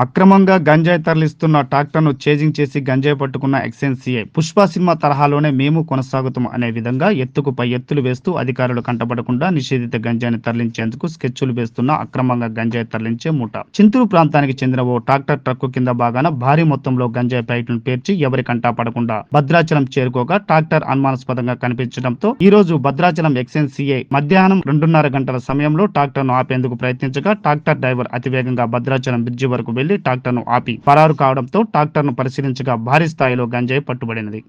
అక్రమంగా గంజాయి తరలిస్తున్న ట్రాక్టర్ను చేజింగ్ చేసి గంజాయి పట్టుకున్న ఎక్స్ఎన్సీఏ పుష్ప సినిమా తరహాలోనే మేము కొనసాగుతాం అనే విధంగా ఎత్తుకు పై ఎత్తులు వేస్తూ అధికారులు కంటపడకుండా నిషేధిత గంజాయిని తరలించేందుకు స్కెచ్లు వేస్తున్న అక్రమంగా గంజాయి తరలించే మూట. చింతూరు ప్రాంతానికి చెందిన ఓ ట్రాక్టర్ ట్రక్కు కింద భాగాన భారీ మొత్తంలో గంజాయి ప్యాకెట్లను పేర్చి ఎవరి కంటా పడకుండా భద్రాచలం చేరుకోగా ట్రాక్టర్ అనుమానాస్పదంగా కనిపించడంతో ఈ రోజు భద్రాచలం ఎక్స్ఎన్సీఏ మధ్యాహ్నం రెండున్నర గంటల సమయంలో ట్రాక్టర్ను ఆపేందుకు ప్రయత్నించగా ట్రాక్టర్ డ్రైవర్ అతివేగంగా భద్రాచలం బ్రిడ్జి వరకు వెళ్ళి ట్రాక్టర్ను ఆపి పరారు కావడంతో ట్రాక్టర్ను పరిశీలించగా భారీ స్థాయిలో గంజాయి పట్టుబడినది.